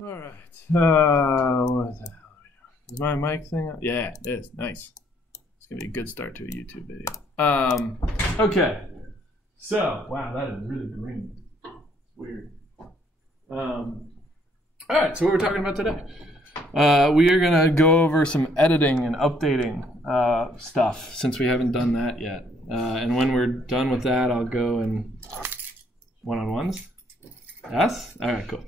All right. What the hell are we doing? Is my mic thing on? Yeah, it is. Nice. It's going to be a good start to a YouTube video. Okay. So, wow, that is really green. Weird. All right, so what we're talking about today. We are going to go over some editing and updating stuff since we haven't done that yet. And when we're done with that, I'll go in one-on-ones. Yes? All right, cool.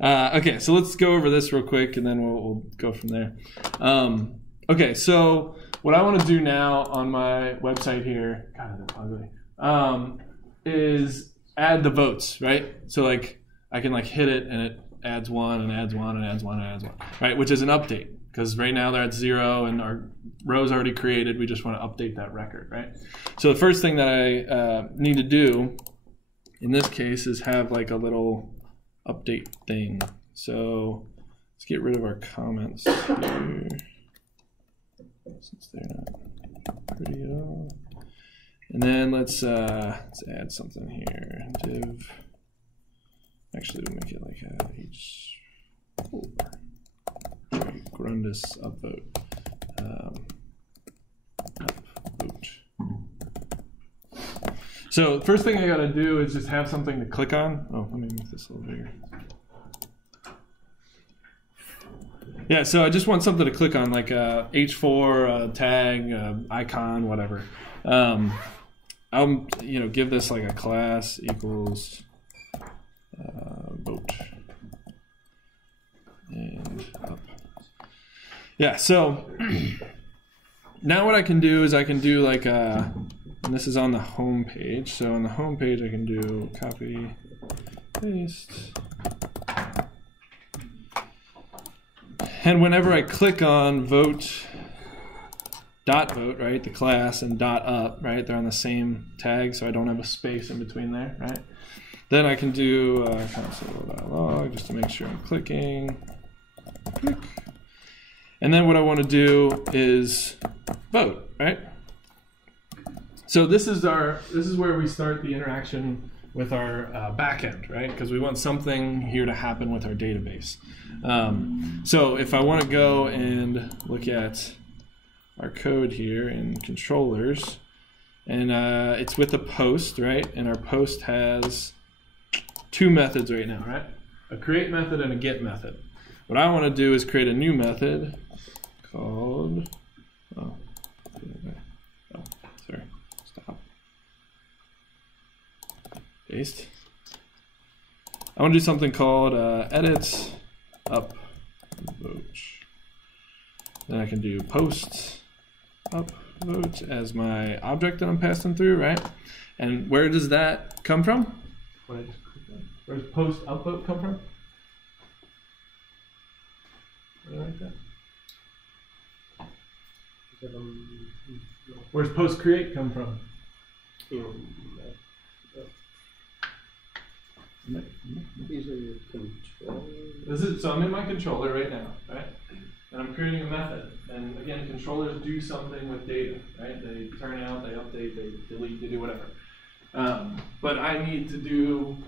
Okay, so let's go over this real quick, and then we'll go from there. Okay, so what I want to do now on my website here, God, that's ugly, is add the votes, right? So like I can like hit it, and it adds one, and adds one, and adds one, and adds one, right? Which is an update, because right now they're at 0, and our row's already created. We just want to update that record, right? So the first thing that I need to do in this case is have like a little update thing. So let's get rid of our comments here, since they're not pretty at all. And then let's add something here. Div. Actually, we'll make it like a H4. Grundis upvote. Upvote. So first thing I got to do is just have something to click on. Oh, let me make this a little bigger. Yeah, so I just want something to click on, like a H4, a tag, a icon, whatever. I'll give this like a class equals vote and up. Yeah, so now what I can do is I can do like and this is on the home page. So on the home page I can do copy, paste. And whenever I click on vote, dot vote, right, the class, and dot up, right, they're on the same tag, so I don't have a space in between there, right? Then I can do console.log just to make sure I'm clicking. Click. And then what I want to do is vote, right? So this is where we start the interaction with our backend, right? Because we want something here to happen with our database. So if I want to go and look at our code here in controllers, and it's with a post, right? And our post has 2 methods right now, right? A create method and a get method. What I want to do is create a new method called, sorry, stop. Paste. I want to do something called edit up vote. Then I can do post up vote as my object that I'm passing through, right? And where does that come from? Where does post up vote come from? Like that. Where's post create come from? So I'm in my controller right now, right? And I'm creating a method. And again, controllers do something with data, right? They turn out, they update, they delete, they do whatever. But I need to do,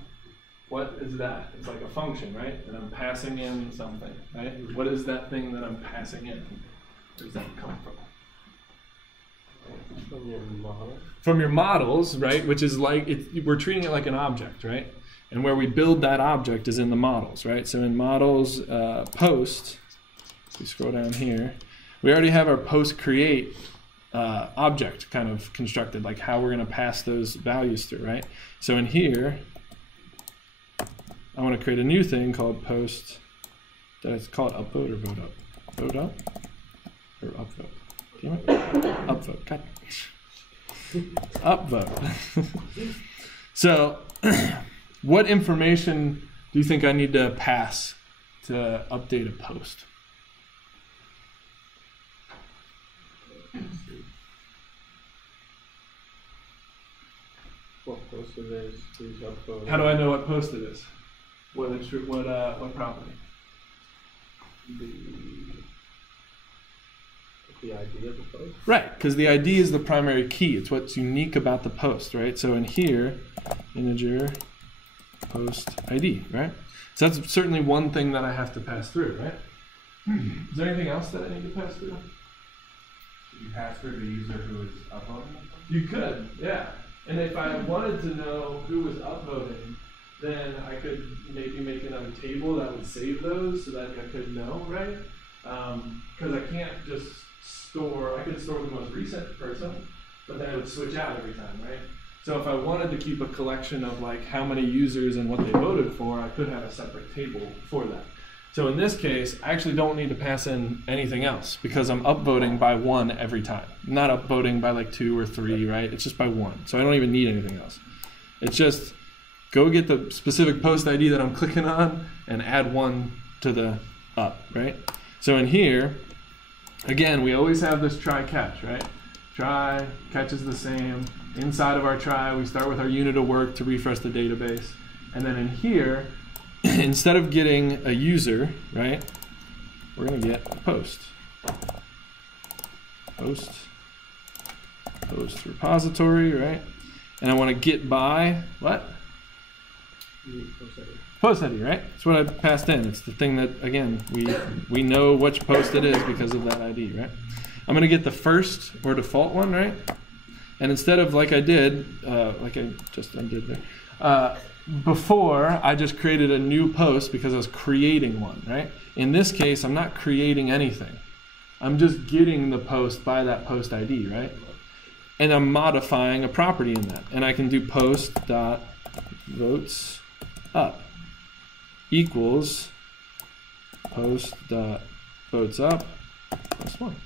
what is that? It's like a function, right? And I'm passing in something, right? What is that thing that I'm passing in? Where does that come from? From your model. From your models, right? Which is like, we're treating it like an object, right? And where we build that object is in the models, right? So in models, post, we scroll down here, we already have our post create object kind of constructed, like how we're going to pass those values through, right? So in here, I want to create a new thing called post. Did I call it upvote or vote up? Vote up or upvote? Damn it. Upvote. God. Upvote. So, what information do you think I need to pass to update a post? What post it is, who's upvoting. How do I know what post it is? What property? The ID of the post? Right, because the ID is the primary key. It's what's unique about the post, right? So in here, integer post ID, right? So that's certainly one thing that I have to pass through, right? Is there anything else that I need to pass through? You pass through the user who is uploading? You could, yeah. And if I wanted to know who was upvoting, then I could maybe make another table that would save those so that I could know, right? Because I can't just I could store the most recent person, but then it would switch out every time, right? So if I wanted to keep a collection of like how many users and what they voted for, I could have a separate table for that. So in this case, I actually don't need to pass in anything else because I'm upvoting by 1 every time. I'm not upvoting by like 2 or 3, right? It's just by 1. So I don't even need anything else. It's just go get the specific post ID that I'm clicking on and add 1 to the up, right? So in here, again, we always have this try catch, right? Try, catch is the same. Inside of our try, we start with our unit of work to refresh the database. And then in here, instead of getting a user, right, we're going to get a post. Post repository, right? And I want to get by what? Post ID, right? That's what I passed in. It's the thing that, again, we know which post it is because of that ID, right? I'm going to get the first or default one, right? And instead of like I did, like I just undid there, before I just created a new post because I was creating one, right? In this case, I'm not creating anything. I'm just getting the post by that post ID, right? And I'm modifying a property in that. And I can do post.votes up equals post.votes up plus 1.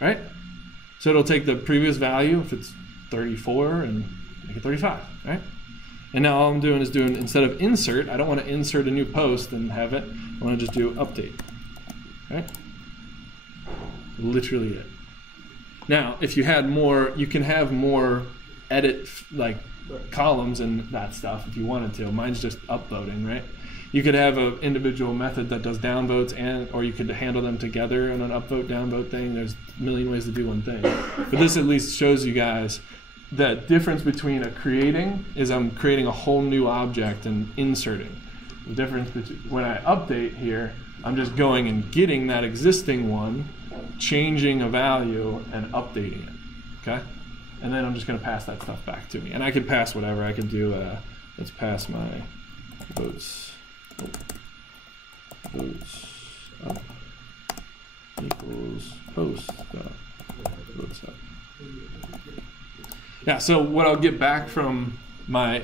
Right? So it'll take the previous value, if it's 34, and make it 35, right? And now all I'm doing is instead of insert, I don't want to insert a new post and have it. I want to just do update, right? Literally it. Now, if you had more, you can have more edit like columns and that stuff if you wanted to. Mine's just upvoting, right? You could have an individual method that does downvotes, or you could handle them together in an upvote downvote thing. There's a million ways to do one thing. But this at least shows you guys the difference between creating is I'm creating a whole new object and inserting. The difference between when I update here, I'm just going and getting that existing one, changing a value and updating it, okay? And then I'm just going to pass that stuff back to me. And I can pass whatever. I can do, let's pass my votes up equals post votes up. Yeah, so what I'll get back from my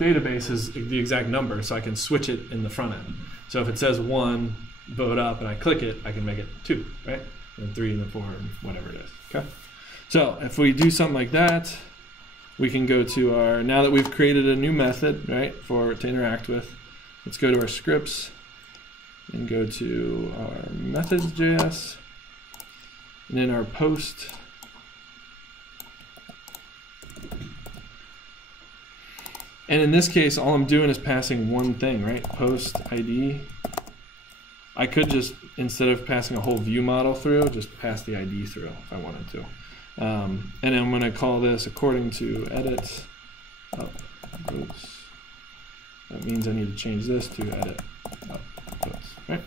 database is the exact number, so I can switch it in the front end. So if it says 1, vote up, and I click it, I can make it 2, right? And then 3, and then 4, and whatever it is, okay? So if we do something like that, we can go to our, now that we've created a new method, right, to interact with, let's go to our scripts and go to our methods.js, and then our post. And in this case, all I'm doing is passing one thing, right? Post ID. I could just, instead of passing a whole view model through, just pass the ID through if I wanted to. And I'm going to call this according to edit up votes. That means I need to change this to edit up votes, right?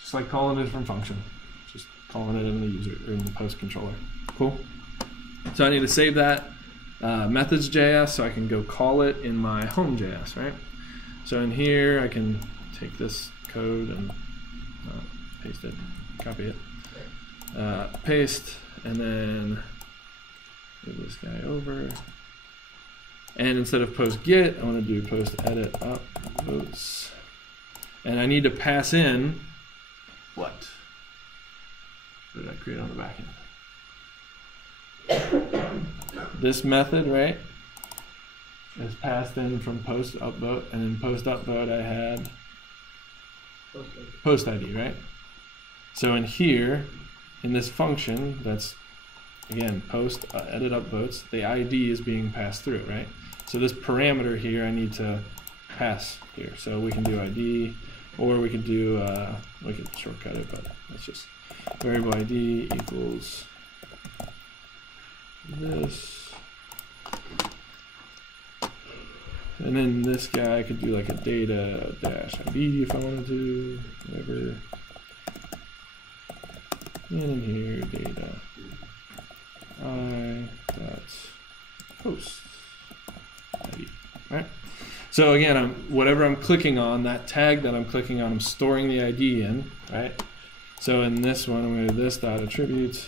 Just like calling a different function. Just calling it in the user or in the post controller. Cool. So I need to save that methods.js so I can go call it in my home.js, right? So in here I can take this code and paste it, copy it, paste, and then move this guy over. And instead of post get, I want to do post edit up votes. And I need to pass in what? What did I create on the back end? This method, right, is passed in from post upvote, and in post upvote I had post ID, right? So in here, in this function, that's again post edit upvotes, the ID is being passed through, right? So this parameter here I need to pass here. So we can do ID, or we can do we can shortcut it, but let's just variable ID equals this, And then this guy, I could do like a data dash ID if I wanted to, whatever. And in here, data I dot post ID. All right. So again, whatever I'm clicking on, that tag that I'm clicking on, I'm storing the ID in, right? So in this one, I'm going to do this dot attribute,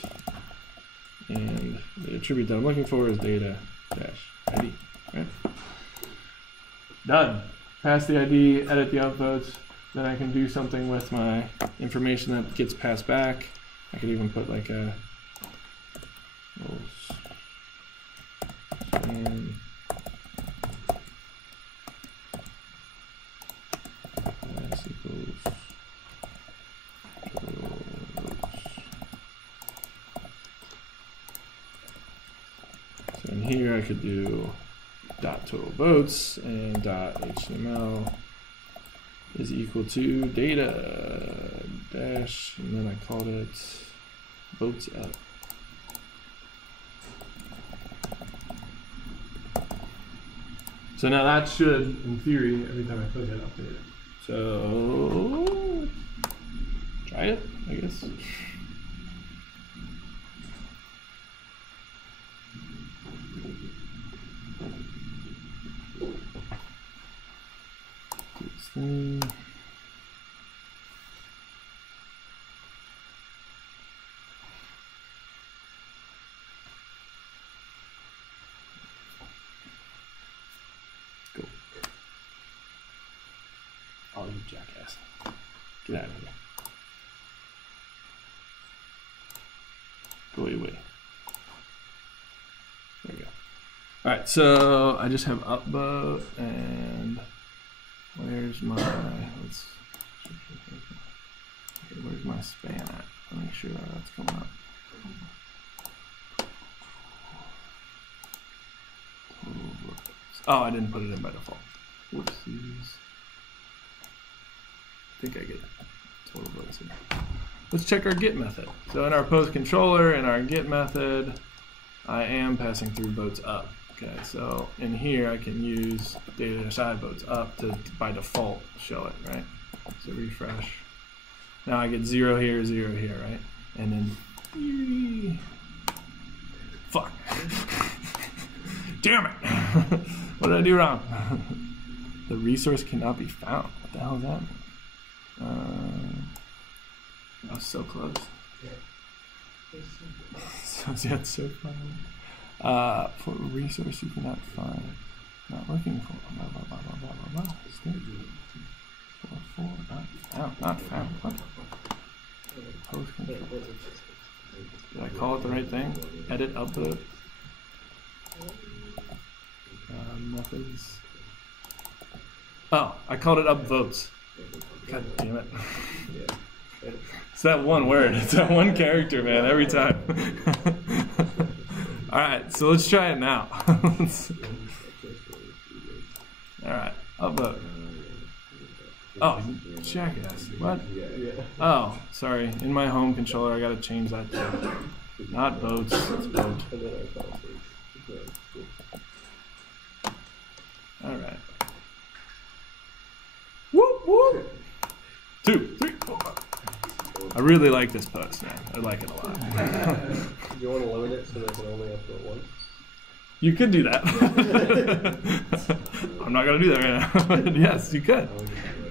and the attribute that I'm looking for is data dash ID, right? Done. Pass the ID, edit the upvotes, then I can do something with my information that gets passed back. I could even put like a span class equals total votes. So in here I could do dot total votes and dot HTML is equal to data dash, and then I called it votes up. So now that should, in theory, every time I click it, update it. So try it, I guess. Do this thing. Go. Oh, you jackass. Get out of here. Go away. There we go. All right, so I just have upvote, and where's my, let's, okay, where's my span at? I'll make sure that that's coming up. Oh, I didn't put it in by default. Whoopsies. I think I get total votes here. Let's check our get method. So in our post controller, in our get method, I am passing through votes up. Okay, so in here I can use data side votes up to by default show it, right? So refresh. Now I get 0 here, 0 here, right? And then fuck. Damn it! What did I do wrong? The resource cannot be found. What the hell is that mean? I was so close. So yeah, it's so far. For a resource you cannot find. Not looking for. Blah, blah, blah, blah, blah, blah, blah. Not found. What? Post control. Did I call it the right thing? Edit, upload. Methods. Oh, I called it upvotes. God damn it. It's that one word. It's that one character, man, every time. All right, so let's try it now. All right, upvote. Oh, jackass. What? Oh, sorry. In my home controller, I got to change that to not votes. It's vote. All right. Whoop, whoop. 2, 3, 4. I really like this post, man. I like it a lot. Do you want to limit it so they can only upload once? You could do that. I'm not gonna do that right now. But yes, you could.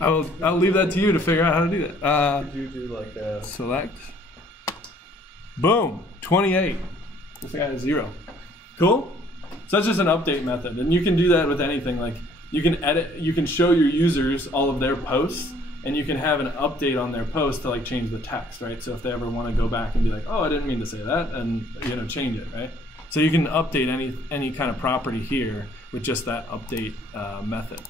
I'll leave that to you to figure out how to do that. Could you do like a Select. Boom. 28. This guy has 0. Cool. So that's just an update method, and you can do that with anything. Like you can edit, you can show your users all of their posts, and you can have an update on their post to like change the text, right? So if they ever want to go back and be like, oh, I didn't mean to say that, and change it, right? So you can update any kind of property here with just that update method.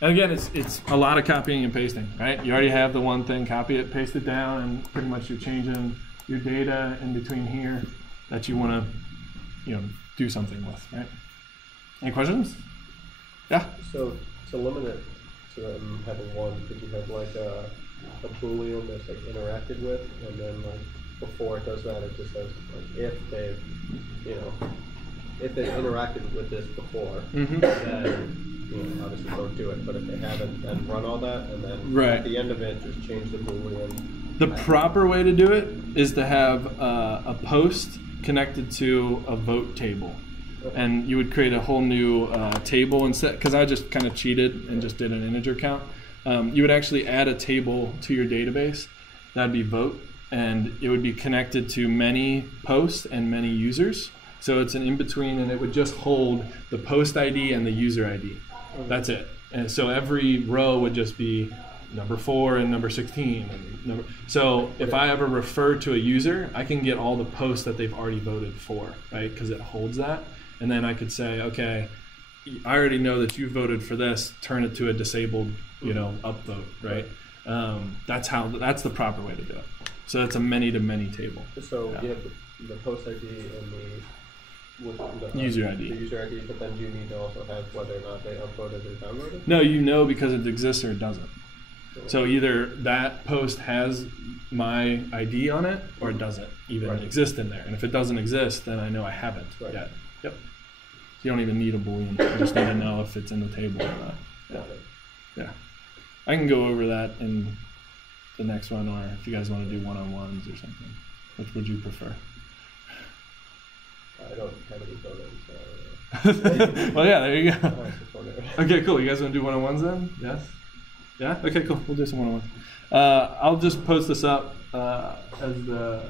And again, it's a lot of copying and pasting, right? You already have the one thing, copy it, paste it down, and pretty much you're changing your data in between here that you want to, do something with, right? Any questions? Yeah. So to limit it to them having one, could you have like a boolean that's like interacted with, and then like before it does that, it just says like if they've if they interacted with this before, Mm-hmm. then obviously don't do it. But if they haven't, then run all that, and then Right. at the end of it, just change the Boolean. The proper way to do it is to have a post connected to a vote table. And you would create a whole new table instead, because I just kind of cheated and just did an integer count. You would actually add a table to your database. That'd be vote, and it would be connected to many posts and many users. So it's an in-between, and it would just hold the post ID and the user ID. That's it. And so every row would just be number 4 and number 16. So if I ever refer to a user, I can get all the posts that they've already voted for, right? Because it holds that. And then I could say, okay, I already know that you voted for this. Turn it to a disabled, upvote, right? That's the proper way to do it. So that's a many-to-many table. So you have the post ID and the user ID. The user ID, but then you need to also have whether or not they uploaded or downloaded? No, because it exists or it doesn't. So either that post has my ID on it or it doesn't even exist in there. And if it doesn't exist, then I know I haven't yet. Yep. You don't even need a Boolean. You just need to know if it's in the table or not. Yeah. I can go over that in the next one, or if you guys want to do one-on-ones or something. Which would you prefer? I don't have any photos, so... Well, yeah, there you go. Okay, cool. You guys want to do one-on-ones then? Yes? Yeah? Okay, cool. We'll do some one-on-ones. I'll just post this up as the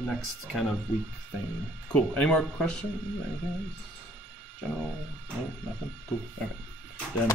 next kind of week thing. Cool. Any more questions? Anything else? General? No? Nothing? Cool. All right. Then